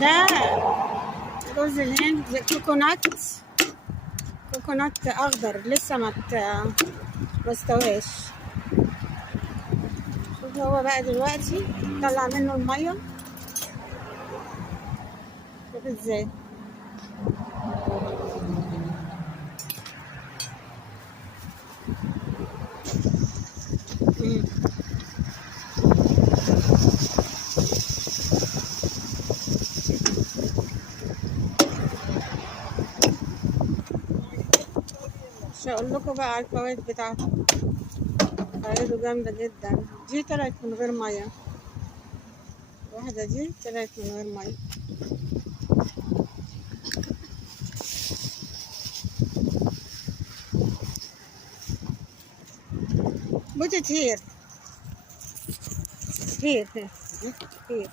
ده رز الهند كوكونات، كوكونات اخضر لسه ما استواش. شوف هو بقى دلوقتي طلع منه الميه، شوف ازاي. مش هقول لكم بقى على الفوائد بتاعته، فوائده جامده جدا. دي طلعت من غير ميه، واحده دي طلعت من غير ميه. Put it here. Here.